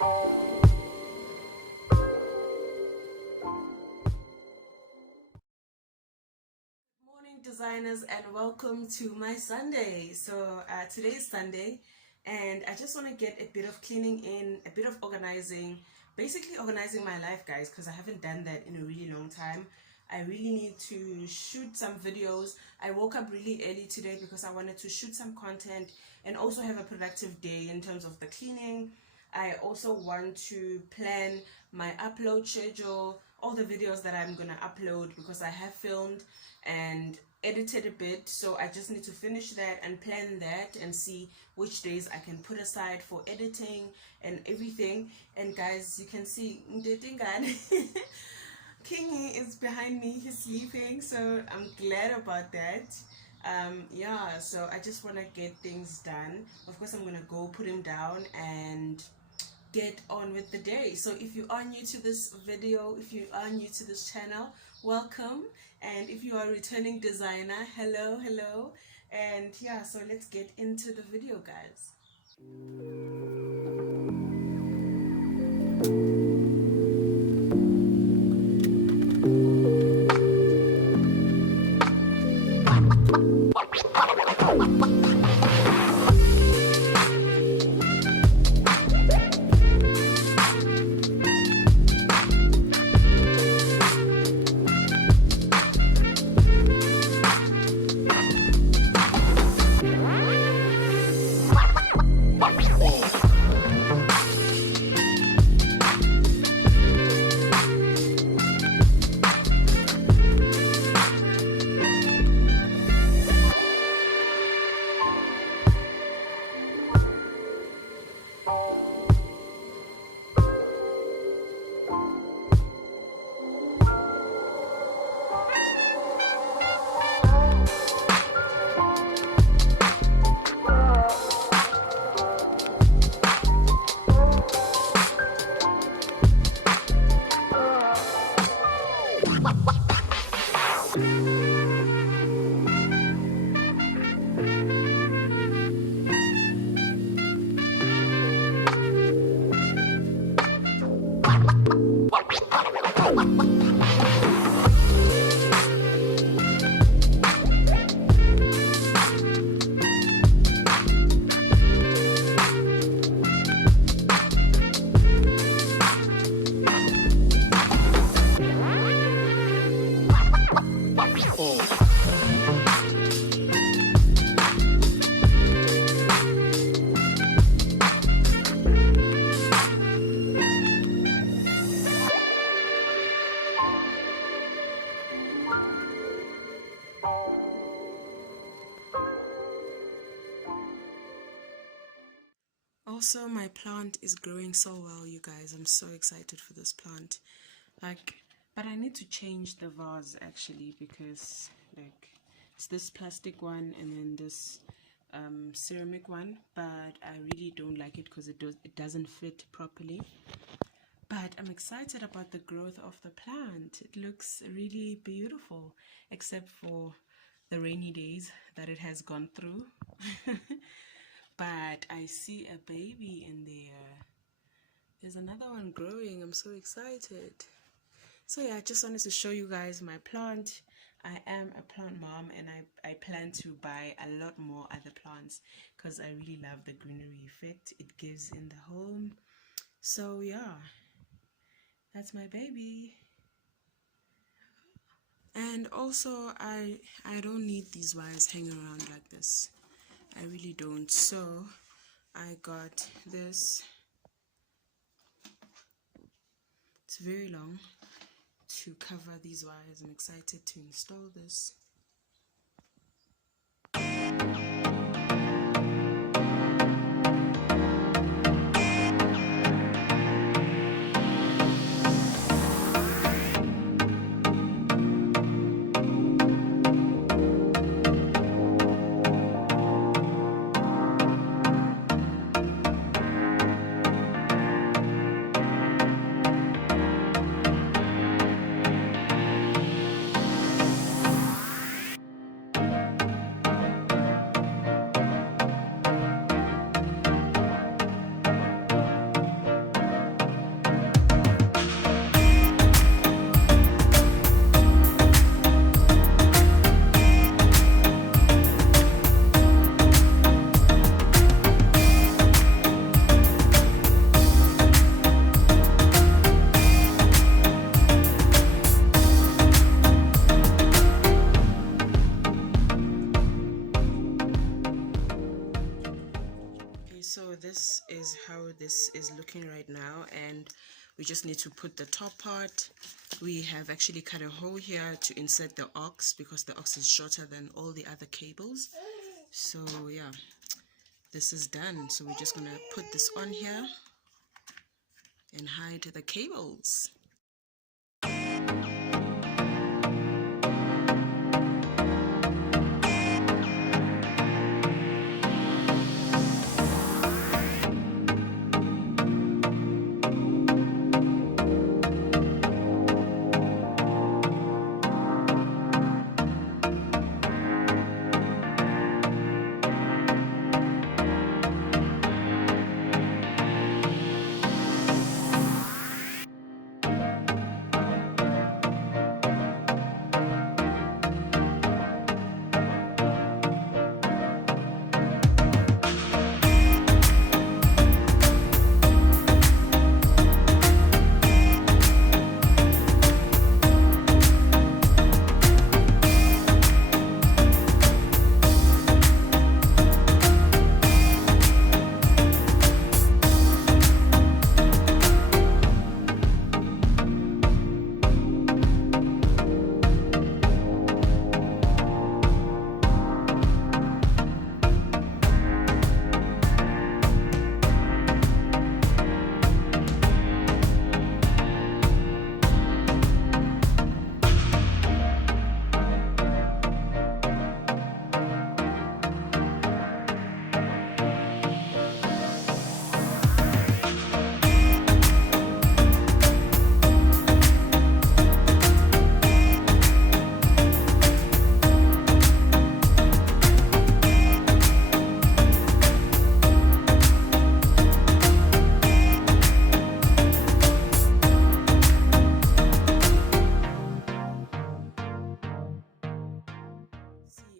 Morning designers, and welcome to my Sunday. So today is Sunday and I just want to get a bit of cleaning in, a bit of organizing, basically organizing my life, guys, because I haven't done that in a really long time. I really need to shoot some videos. I woke up really early today because I wanted to shoot some content and also have a productive day in terms of the cleaning. I also want to plan my upload schedule, all the videos that I'm gonna upload, because I have filmed and edited a bit, so I just need to finish that and plan that and see which days I can put aside for editing and everything. And guys, you can see Kingy is behind me, he's sleeping, so I'm glad about that. Yeah, so I just want to get things done. Of course, I'm gonna go put him down and get on with the day. So if you are new to this video, if you are new to this channel, welcome. And if you are a returning designer, hello. And yeah, so let's get into the video, guys. Also, my plant is growing so well, you guys. I'm so excited for this plant. But I need to change the vase actually, because it's this plastic one and then this ceramic one, but I really don't like it because it doesn't fit properly. But I'm excited about the growth of the plant. It looks really beautiful, except for the rainy days that it has gone through. But I see a baby in there. There's another one growing. I'm so excited. So yeah, I just wanted to show you guys my plant. I am a plant mom, and I plan to buy a lot more other plants because I really love the greenery effect it gives in the home. So yeah, that's my baby. And also I don't need these wires hanging around like this. I really don't. So I got this. It's very long to cover these wires. I'm excited to install this. is how this is looking right now, and we just need to put the top part. We have actually cut a hole here to insert the aux because the aux is shorter than all the other cables. So yeah, this is done. So we're just gonna put this on here and hide the cables.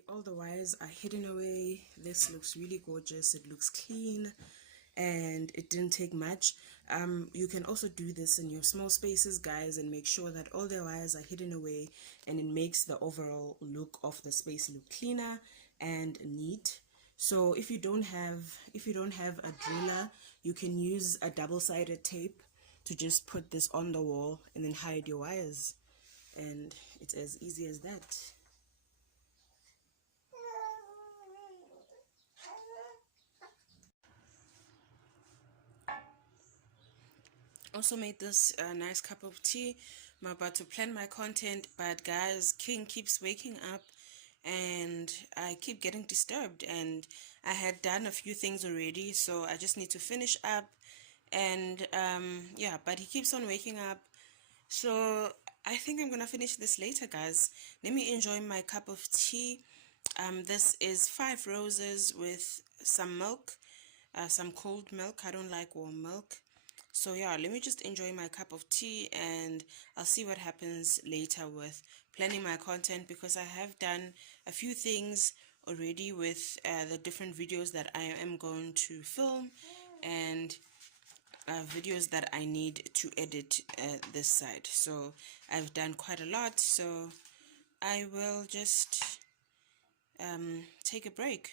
All the wires are hidden away. This looks really gorgeous. It looks clean and it didn't take much. You can also do this in your small spaces, guys, and make sure that all the wires are hidden away, and it makes the overall look of the space look cleaner and neat. So if you don't have a driller, you can use a double-sided tape to just put this on the wall and then hide your wires, and it's as easy as that. Also made this nice cup of tea. I'm about to plan my content, but guys, King keeps waking up and I keep getting disturbed, and I had done a few things already, so I just need to finish up. And yeah, but he keeps on waking up, so I think I'm gonna finish this later, guys. Let me enjoy my cup of tea. This is 5 roses with some milk, some cold milk. I don't like warm milk. So yeah, let me just enjoy my cup of tea, and I'll see what happens later with planning my content, because I have done a few things already with the different videos that I am going to film, and videos that I need to edit this side. So I've done quite a lot, so I will just take a break.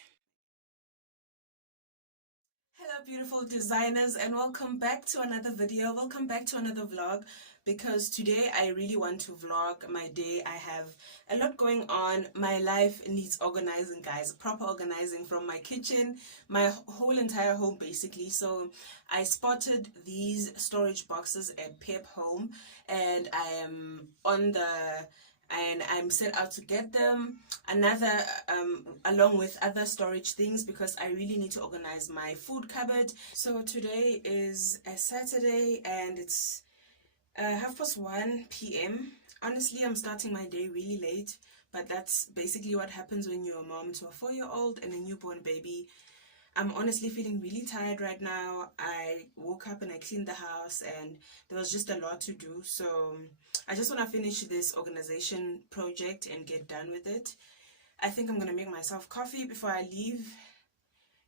Hello beautiful designers, and welcome back to another video, welcome back to another vlog, because today I really want to vlog my day. I have a lot going on. My life needs organizing, guys, proper organizing, from my kitchen, my whole entire home basically. So I spotted these storage boxes at Pep Home, and I am on the and I'm set out to get them, along with other storage things, because I really need to organize my food cupboard. So today is a Saturday and it's 1:30 p.m. Honestly, I'm starting my day really late, but that's basically what happens when you're a mom to a 4-year-old and a newborn baby. I'm honestly feeling really tired right now. I woke up and I cleaned the house and there was just a lot to do. So I just want to finish this organization project and get done with it. I think I'm going to make myself coffee before I leave.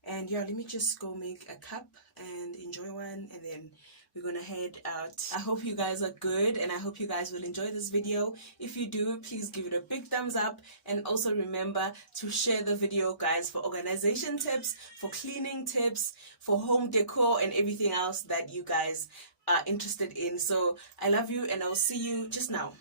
And yeah, let me just go make a cup and enjoy one, and then we're gonna head out. I hope you guys are good, and I hope you guys will enjoy this video. If you do, please give it a big thumbs up, and also remember to share the video, guys, for organization tips, for cleaning tips, for home decor, and everything else that you guys are interested in. So I love you, and I'll see you just now.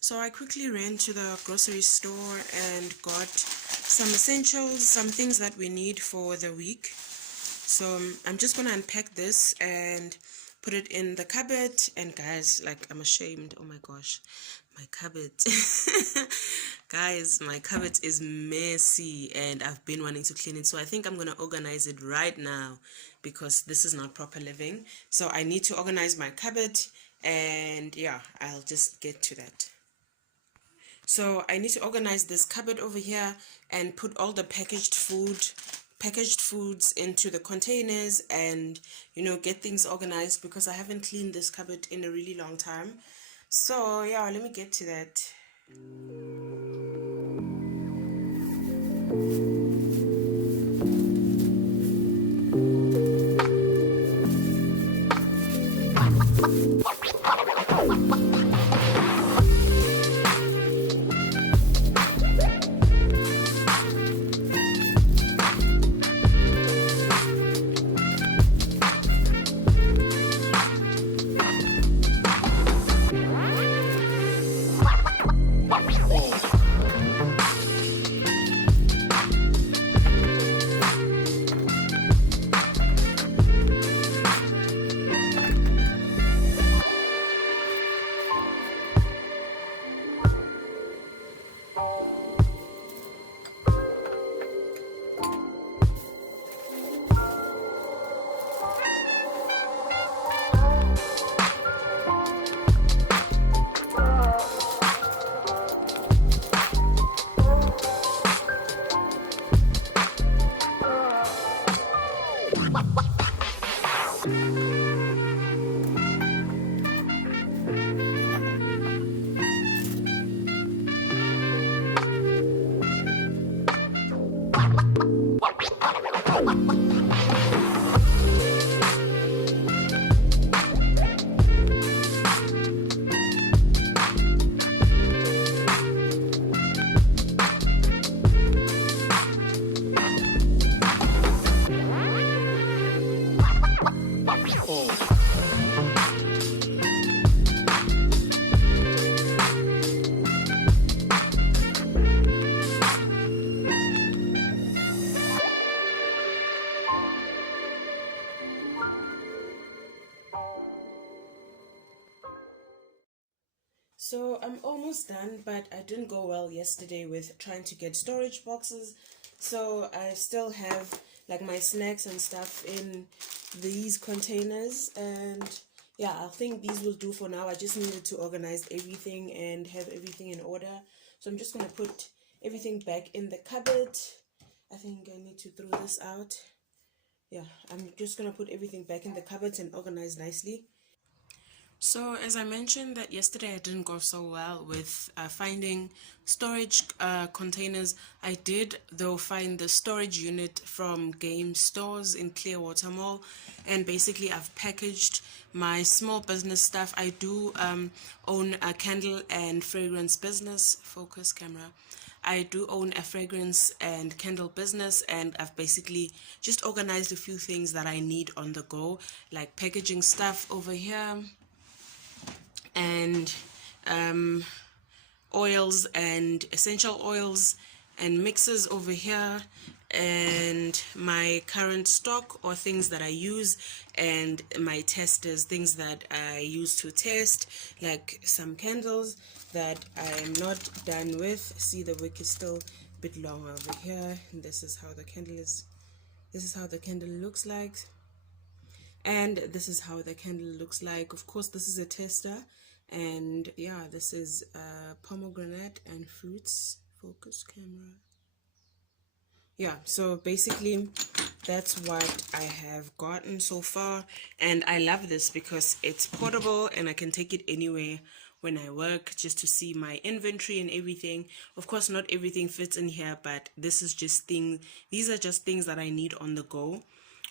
So I quickly ran to the grocery store and got some essentials, some things that we need for the week. So I'm just gonna unpack this and put it in the cupboard. And guys, like, I'm ashamed. Oh my gosh, my cupboard. Guys, my cupboard is messy and I've been wanting to clean it. So I think I'm gonna organize it right now because this is not proper living. So I need to organize my cupboard, and yeah, I'll just get to that. So I need to organize this cupboard over here and put all the packaged foods into the containers, and get things organized because I haven't cleaned this cupboard in a really long time. So yeah, let me get to that. So I'm almost done, but I didn't go well yesterday with trying to get storage boxes. So I still have like my snacks and stuff in these containers, and yeah, I think these will do for now. I just needed to organize everything and have everything in order. So I'm just going to put everything back in the cupboard. I think I need to throw this out. Yeah, I'm just going to put everything back in the cupboards and organize nicely. So as I mentioned that yesterday I didn't go so well with finding storage containers. I did though find the storage unit from Game Stores in Clearwater Mall, and basically I've packaged my small business stuff. I do own a candle and fragrance business. Focus camera. I do own a fragrance and candle business, and I've basically just organized a few things that I need on the go, like packaging stuff over here, and oils and essential oils and mixes over here, and my current stock or things that I use, and my testers, things that I use to test, like some candles that I am not done with. See, the wick is still a bit long over here, and this is how the candle is. This is how the candle looks like, and this is how the candle looks like. Of course, this is a tester, and yeah, this is pomegranate and fruits. Focus camera. Yeah, so basically that's what I have gotten so far, and I love this because it's portable and I can take it anywhere when I work, just to see my inventory and everything. Of course, not everything fits in here, but this is just these are just things that I need on the go,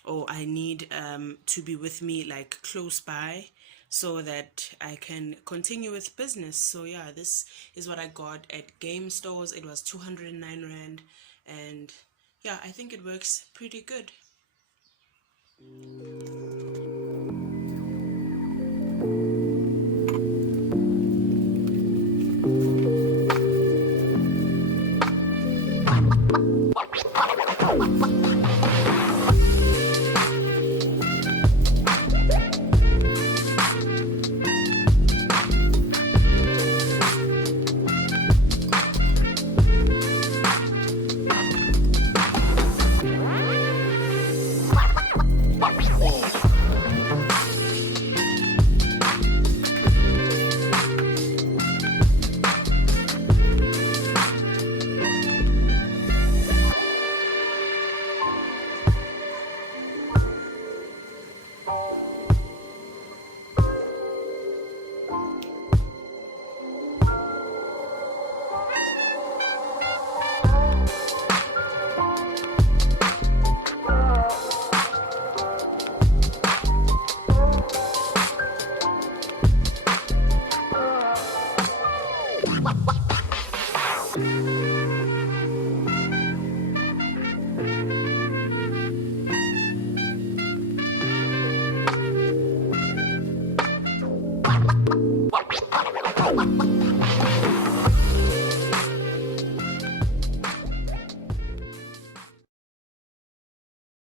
or I need to be with me, like close by, so that I can continue with business. So yeah, this is what I got at game stores. It was 209 rand, and yeah, I think it works pretty good.